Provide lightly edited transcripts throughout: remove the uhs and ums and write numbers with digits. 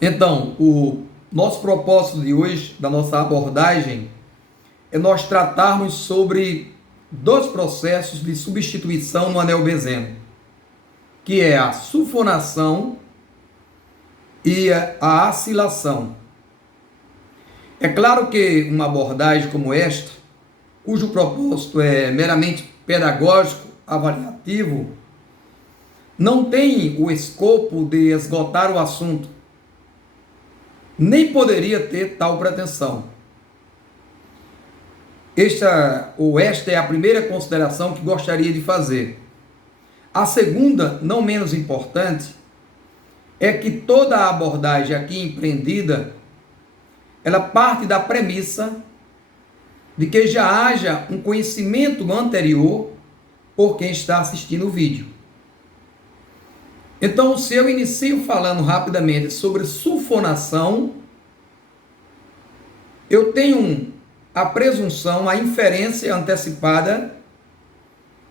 Então, o nosso propósito de hoje, da nossa abordagem, é nós tratarmos sobre dois processos de substituição no anel benzeno, que é a sulfonação e a acilação. É claro que uma abordagem como esta, cujo propósito é meramente pedagógico, avaliativo, não tem o escopo de esgotar o assunto, nem poderia ter tal pretensão. Esta é a primeira consideração que gostaria de fazer. A segunda, não menos importante, é que toda a abordagem aqui empreendida, ela parte da premissa de que já haja um conhecimento anterior por quem está assistindo o vídeo. Então, se eu inicio falando rapidamente sobre sulfonação, eu tenho a presunção, a inferência antecipada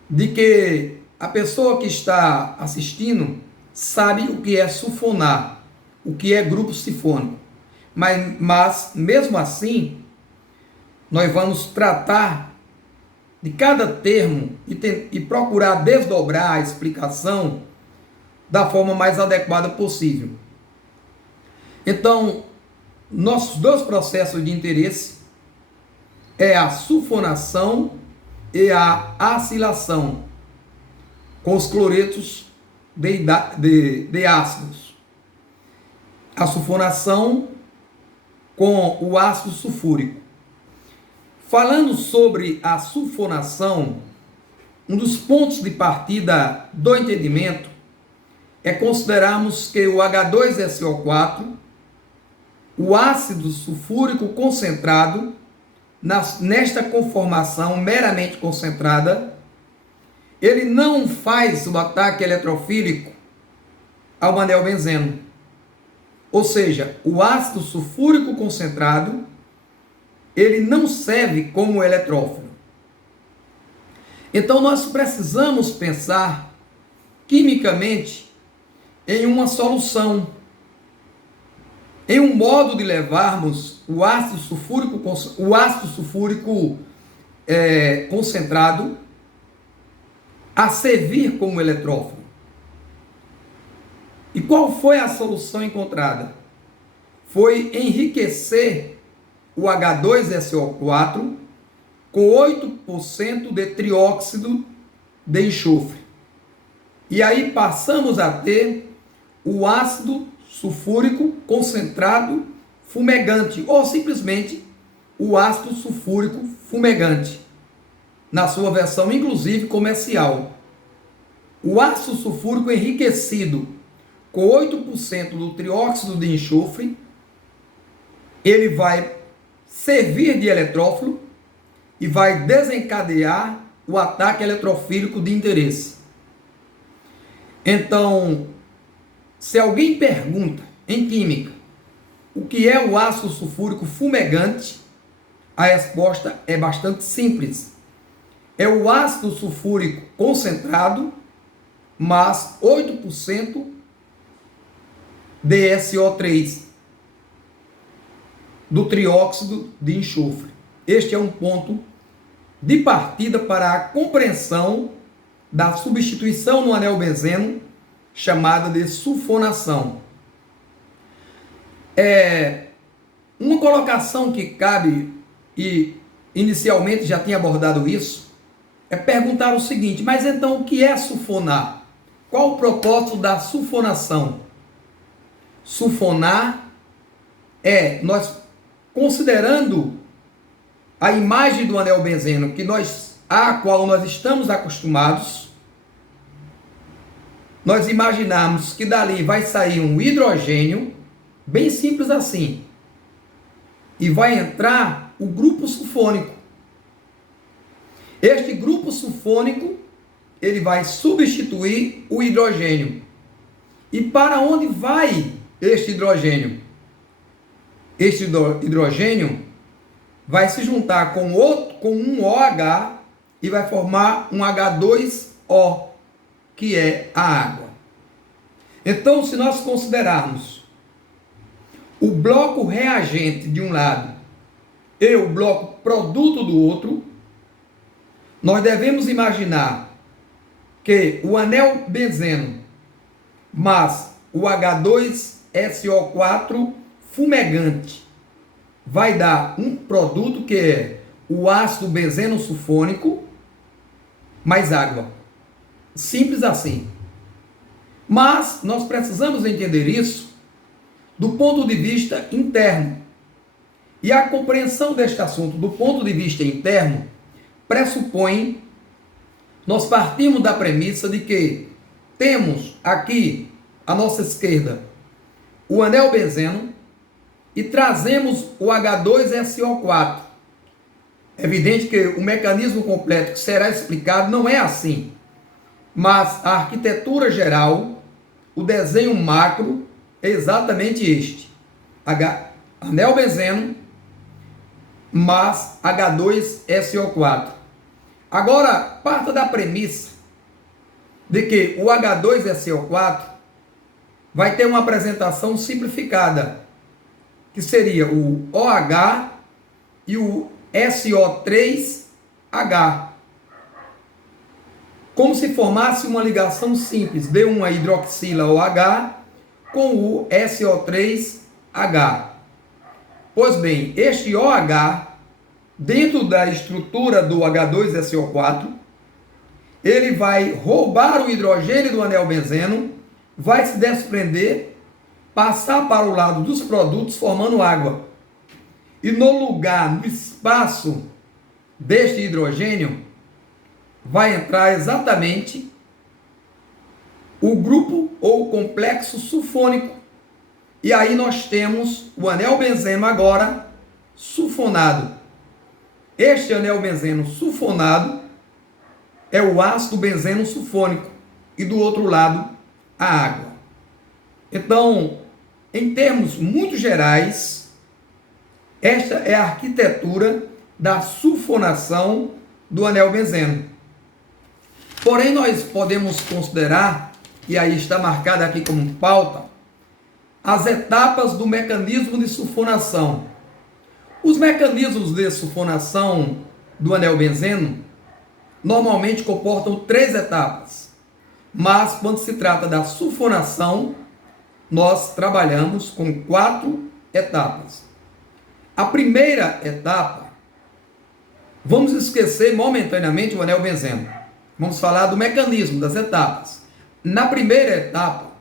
de que a pessoa que está assistindo sabe o que é sulfonar, o que é grupo sinfônico. Mas mesmo assim, nós vamos tratar de cada termo e procurar desdobrar a explicação da forma mais adequada possível. Então, nossos dois processos de interesse é a sulfonação e a acilação com os cloretos de ácidos. A sulfonação com o ácido sulfúrico. Falando sobre a sulfonação, um dos pontos de partida do entendimento é considerarmos que o H2SO4, o ácido sulfúrico concentrado, nesta conformação meramente concentrada, ele não faz o ataque eletrofílico ao anel benzeno. Ou seja, o ácido sulfúrico concentrado, ele não serve como eletrófilo. Então nós precisamos pensar quimicamente em uma solução, em um modo de levarmos o ácido sulfúrico concentrado a servir como eletrófilo. E qual foi a solução encontrada? Foi enriquecer o H2SO4 com 8% de trióxido de enxofre. E aí passamos a ter o ácido sulfúrico concentrado fumegante, ou simplesmente o ácido sulfúrico fumegante, na sua versão inclusive comercial. O ácido sulfúrico enriquecido com 8% do trióxido de enxofre, ele vai servir de eletrófilo e vai desencadear o ataque eletrofílico de interesse. Então, se alguém pergunta em química o que é o ácido sulfúrico fumegante, a resposta é bastante simples. É o ácido sulfúrico concentrado, mas 8% de SO3, do trióxido de enxofre. Este é um ponto de partida para a compreensão da substituição no anel benzeno, chamada de sulfonação. Uma colocação que cabe, e inicialmente já tinha abordado isso, é perguntar o seguinte: mas então o que é sulfonar? Qual o propósito da sulfonação? Sulfonar é nós, considerando a imagem do anel benzeno a qual nós estamos acostumados, nós imaginamos que dali vai sair um hidrogênio, bem simples assim, e vai entrar o grupo sulfônico. Este grupo sulfônico, ele vai substituir o hidrogênio. E para onde vai este hidrogênio? Este hidrogênio vai se juntar com um OH e vai formar um H2O, que é a água. Então, se nós considerarmos o bloco reagente de um lado e o bloco produto do outro, nós devemos imaginar que o anel benzeno mais o H2SO4 fumegante vai dar um produto que é o ácido benzeno sulfônico mais água. Simples assim. Mas nós precisamos entender isso do ponto de vista interno. E a compreensão deste assunto do ponto de vista interno pressupõe, nós partimos da premissa de que temos aqui à nossa esquerda o anel benzeno e trazemos o H2SO4. É evidente que o mecanismo completo que será explicado não é assim, mas a arquitetura geral, o desenho macro é exatamente este. Anel benzeno mais H2SO4. Agora, parta da premissa de que o H2SO4 vai ter uma apresentação simplificada, que seria o OH e o SO3H. Como se formasse uma ligação simples de uma hidroxila OH com o SO3H. Pois bem, este OH, dentro da estrutura do H2SO4, ele vai roubar o hidrogênio do anel benzeno, vai se desprender, passar para o lado dos produtos formando água. E no lugar, no espaço deste hidrogênio, vai entrar exatamente o grupo ou complexo sulfônico. E aí nós temos o anel benzeno agora sulfonado. Este anel benzeno sulfonado é o ácido benzeno sulfônico e do outro lado a água. Então, em termos muito gerais, esta é a arquitetura da sulfonação do anel benzeno. Porém, nós podemos considerar, e aí está marcado aqui como pauta, as etapas do mecanismo de sulfonação. Os mecanismos de sulfonação do anel benzeno normalmente comportam 3 etapas, mas quando se trata da sulfonação, nós trabalhamos com 4 etapas. A primeira etapa, vamos esquecer momentaneamente o anel benzeno. Vamos falar do mecanismo, das etapas. Na primeira etapa,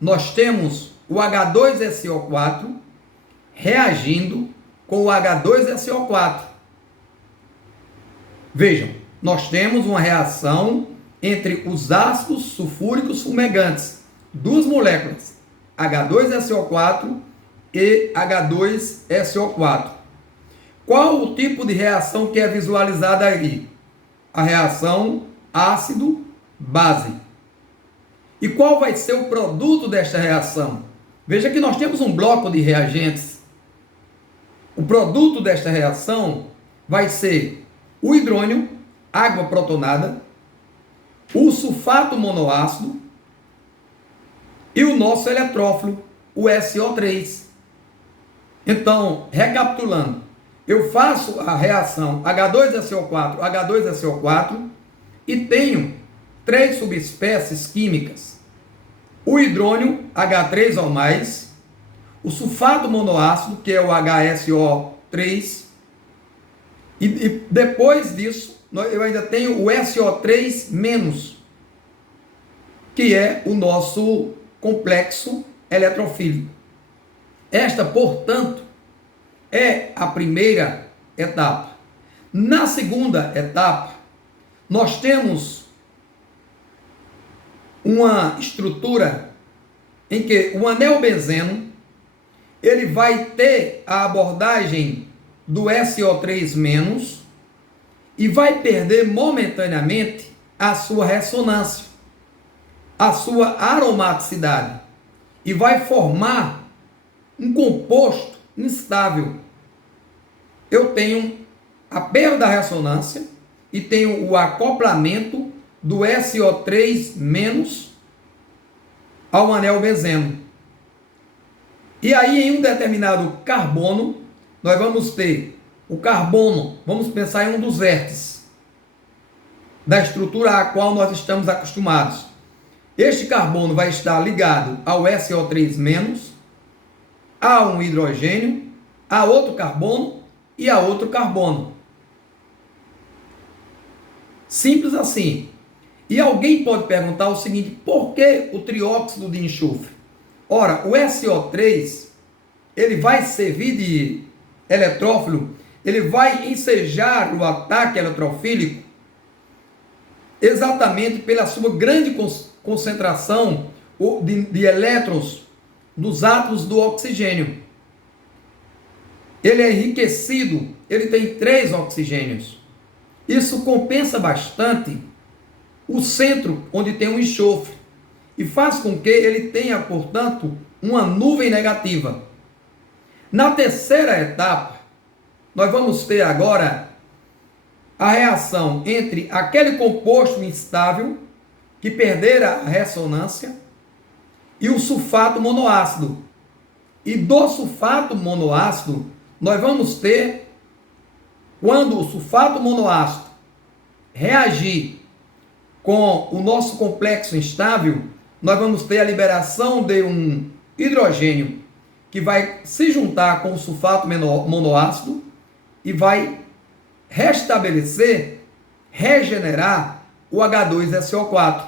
nós temos o H2SO4 reagindo com o H2SO4. Vejam, nós temos uma reação entre os ácidos sulfúricos fumegantes, 2 moléculas, H2SO4 e H2SO4. Qual o tipo de reação que é visualizada aí? A reação ácido-base. E qual vai ser o produto desta reação? Veja que nós temos um bloco de reagentes. O produto desta reação vai ser o hidrônio, água protonada, o sulfato monoácido e o nosso eletrófilo, o SO3. Então, recapitulando, eu faço a reação H2SO4, H2SO4 e tenho 3 subespécies químicas. O hidrônio, H3O+, o sulfato monoácido, que é o HSO3, e depois disso, eu ainda tenho o SO3-, que é o nosso complexo eletrofílico. Esta, portanto, é a primeira etapa. Na segunda etapa, nós temos uma estrutura em que o anel benzeno ele vai ter a abordagem do SO3- e vai perder momentaneamente a sua ressonância, a sua aromaticidade, e vai formar um composto instável. Eu tenho a perda da ressonância e tenho o acoplamento do SO3- ao anel benzeno. E aí, em um determinado carbono, nós vamos ter o carbono, vamos pensar em um dos vértices da estrutura a qual nós estamos acostumados. Este carbono vai estar ligado ao SO3-, a um hidrogênio, a outro carbono e a outro carbono. Simples assim. E alguém pode perguntar o seguinte: por que o trióxido de enxofre? Ora, o SO3, ele vai servir de eletrófilo, ele vai ensejar o ataque eletrofílico exatamente pela sua grande concentração de elétrons nos átomos do oxigênio. Ele é enriquecido, ele tem 3 oxigênios. Isso compensa bastante o centro onde tem um enxofre e faz com que ele tenha, portanto, uma nuvem negativa. Na terceira etapa, nós vamos ter agora a reação entre aquele composto instável que perdera a ressonância e o sulfato monoácido. E do sulfato monoácido, nós vamos ter, quando o sulfato monoácido reagir com o nosso complexo instável, nós vamos ter a liberação de um hidrogênio que vai se juntar com o sulfato monoácido e vai restabelecer, regenerar o H2SO4.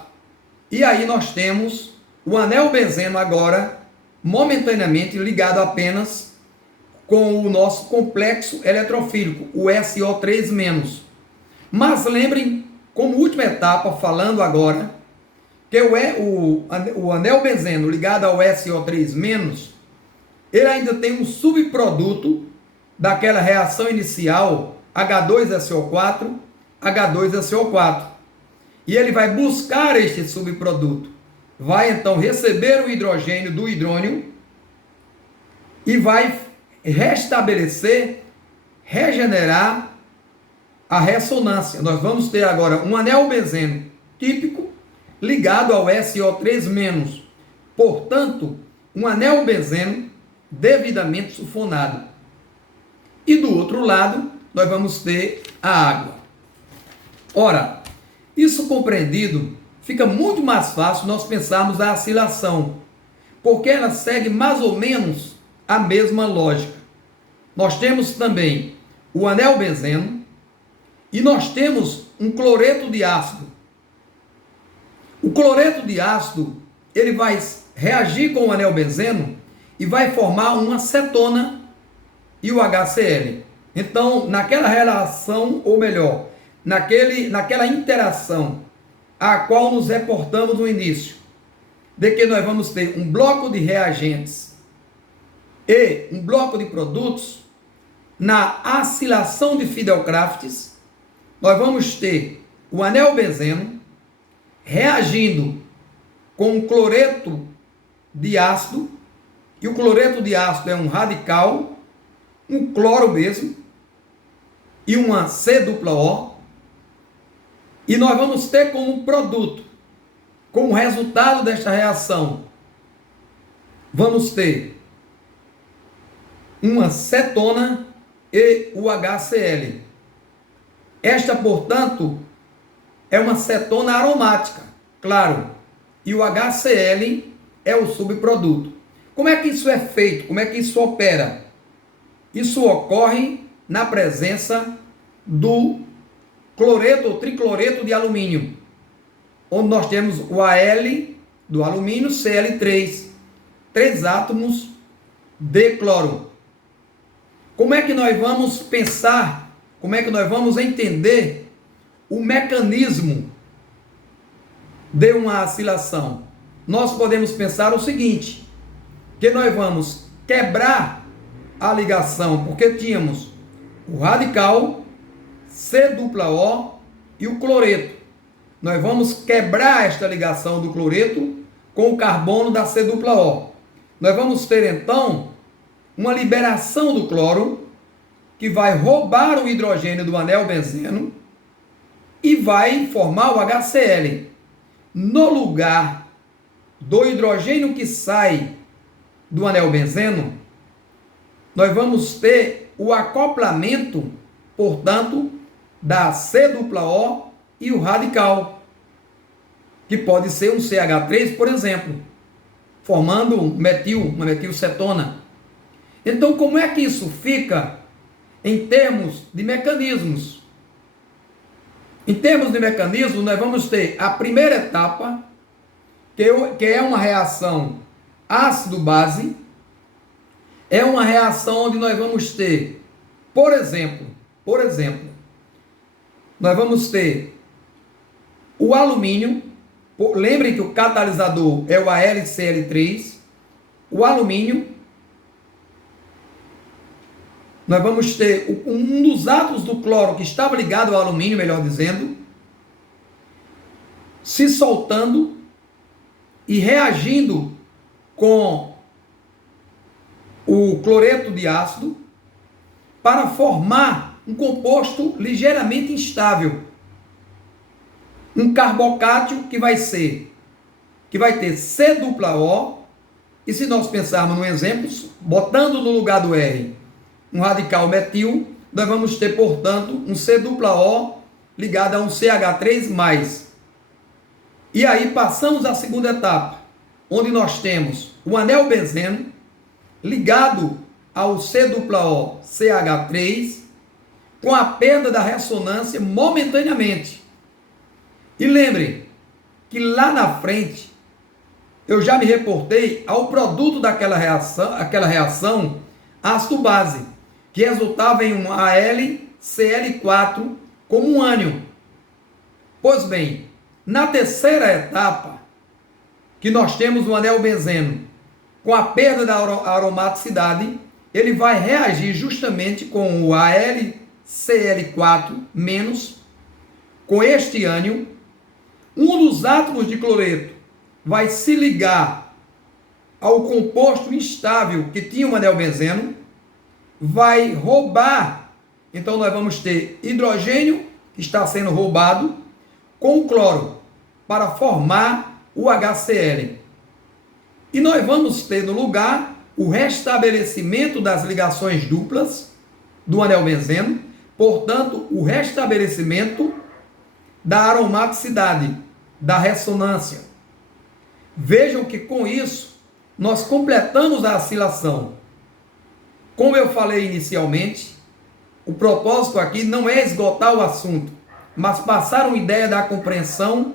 E aí nós temos o anel benzeno agora momentaneamente ligado apenas com o nosso complexo eletrofílico, o SO3-. Mas lembrem, como última etapa, falando agora, que o anel benzeno ligado ao SO3-, ele ainda tem um subproduto daquela reação inicial H2SO4, H2SO4. E ele vai buscar este subproduto. Vai então receber o hidrogênio do hidrônio e vai restabelecer, regenerar a ressonância. Nós vamos ter agora um anel benzeno típico ligado ao SO3-. Portanto, um anel benzeno devidamente sulfonado. E do outro lado, nós vamos ter a água. Ora, isso compreendido, fica muito mais fácil nós pensarmos a acilação, porque ela segue mais ou menos a mesma lógica. Nós temos também o anel benzeno e nós temos um cloreto de ácido. O cloreto de ácido, ele vai reagir com o anel benzeno e vai formar uma cetona e o HCl. Então, naquela relação, ou melhor, naquela interação a qual nos reportamos no início, de que nós vamos ter um bloco de reagentes e um bloco de produtos, na acilação de Fidelcrafts, nós vamos ter o anel benzeno reagindo com o cloreto de ácido, e o cloreto de ácido é um radical, um cloro mesmo, e uma C-O, e nós vamos ter como produto, como resultado desta reação, vamos ter uma cetona e o HCl. Esta, portanto, é uma cetona aromática, claro, e o HCl é o subproduto. Como é que isso é feito? Como é que isso opera? Isso ocorre na presença do cloreto ou tricloreto de alumínio, onde nós temos o Al do alumínio, Cl3, 3 átomos de cloro. Como é que nós vamos pensar, como é que nós vamos entender o mecanismo de uma acilação? Nós podemos pensar o seguinte, que nós vamos quebrar a ligação, porque tínhamos o radical, C-O e o cloreto. Nós vamos quebrar esta ligação do cloreto com o carbono da C-O. Nós vamos ter então uma liberação do cloro que vai roubar o hidrogênio do anel benzeno e vai formar o HCl. No lugar do hidrogênio que sai do anel benzeno, nós vamos ter o acoplamento, portanto, da C-O e o radical, que pode ser um CH3, por exemplo, formando uma metilcetona. Então, como é que isso fica em termos de mecanismos? Em termos de mecanismo, nós vamos ter a primeira etapa, que é uma reação ácido-base. É uma reação onde nós vamos ter, por exemplo, nós vamos ter o alumínio. Lembrem que o catalisador é o AlCl3, o alumínio. Nós vamos ter um dos átomos do cloro que estava ligado ao alumínio, melhor dizendo, se soltando e reagindo com o cloreto de ácido para formar um composto ligeiramente instável. Um carbocátio que vai ter C-O, e se nós pensarmos no exemplo, botando no lugar do R um radical metil, nós vamos ter, portanto, um C-O ligado a um CH3+. E aí passamos à segunda etapa, onde nós temos o anel benzeno ligado ao C-O CH3, com a perda da ressonância momentaneamente. E lembrem que lá na frente eu já me reportei ao produto daquela reação ácido-base, que resultava em um AlCl4 como um ânion. Pois bem, na terceira etapa, que nós temos o anel benzeno com a perda da aromaticidade, ele vai reagir justamente com o AlCl4- com este ânion. Um dos átomos de cloreto vai se ligar ao composto instável que tinha o anel benzeno, vai roubar. Então nós vamos ter hidrogênio que está sendo roubado com o cloro para formar o HCl. E nós vamos ter no lugar o restabelecimento das ligações duplas do anel benzeno, portanto, o restabelecimento da aromaticidade, da ressonância. Vejam que com isso nós completamos a acilação. Como eu falei inicialmente, o propósito aqui não é esgotar o assunto, mas passar uma ideia da compreensão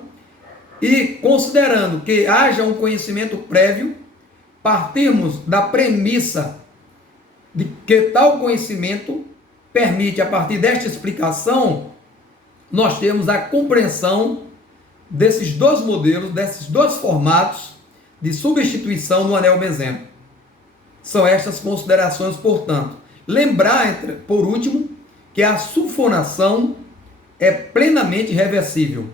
e, considerando que haja um conhecimento prévio, partirmos da premissa de que tal conhecimento permite, a partir desta explicação, nós temos a compreensão desses dois modelos, desses dois formatos de substituição no anel benzeno. São estas considerações, portanto. Lembrar, por último, que a sulfonação é plenamente reversível.